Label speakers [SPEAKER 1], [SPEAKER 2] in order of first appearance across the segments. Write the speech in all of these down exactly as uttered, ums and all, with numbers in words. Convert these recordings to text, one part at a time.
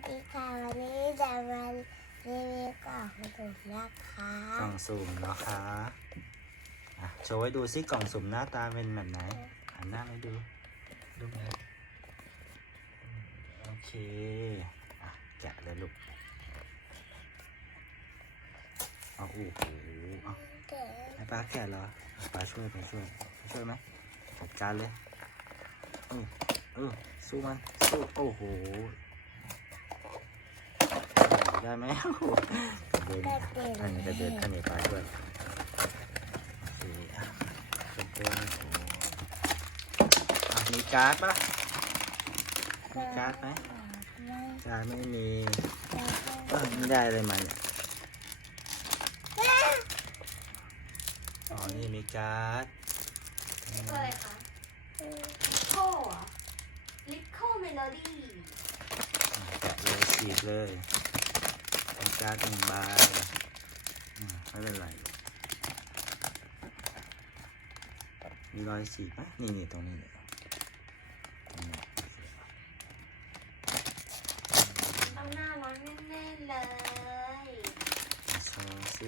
[SPEAKER 1] ดีค่ะวันนี้จะมารีวิวกล่องสุ่มนะคะ
[SPEAKER 2] กล่องสุ่มนะคะอ่ะโชว์ให้ดูซิกล่องสุ่มหน้าตาเป็นแบบไหนหันหน้าให้ดูดูไหมโอเคอ่ะแกะเลยลูกเอาโอ้โหเอา
[SPEAKER 1] เก๋
[SPEAKER 2] ให้ป้าแกะเหรอป้าช่วยป้าช่วยป้าช่วยไหมจัดการเลยเออเออสู้มันสู้โอ้โหได้ไหมโอ้โหกระเด็น
[SPEAKER 1] ได้เก๋
[SPEAKER 2] อันนี้กระเด็นอันนี้ป้าด้วยโอเคอ่ะเป็นตัวโอ้โหอ่ะมีการ์ดปะมีการ์ดไหม
[SPEAKER 1] ไม่
[SPEAKER 2] การ์ดไม่มี
[SPEAKER 1] ได้
[SPEAKER 2] เออไม่ได้เลยมันยอ๋อนี่มีการ์ด
[SPEAKER 3] ตัวอะไรคะลิโคเหรอลิโคเมโลดี้
[SPEAKER 2] แกะเลยฉีกเลยมีการ์ดหนึ่งใบอืมไม่เป็นไรมีรอยฉีกไหมนี่นี่ตรงนี้เลยตรงนี้
[SPEAKER 3] ต้องน่ารักแน่ๆเลย
[SPEAKER 2] มาโชว์สิ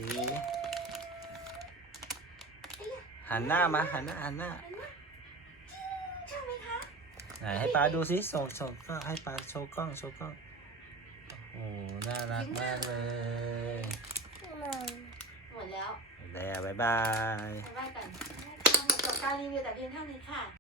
[SPEAKER 2] หันหน้ามาหันหน้าหันหน้า
[SPEAKER 3] เห็นไหมชอบไหมคะ
[SPEAKER 2] ไหนให้ป้าดูสิโชว์โชว์ก็ให้ป้าโชว์กล้องโชว์กล้องโอ้โหน่ารักมากเลย
[SPEAKER 1] ไม่
[SPEAKER 3] หมดแล้ว
[SPEAKER 2] แล้วบ๊ายบาย
[SPEAKER 3] ไปไหว้กันค่ะหมดจบการรีวิวแต่เพียงเท่านี้ค่ะ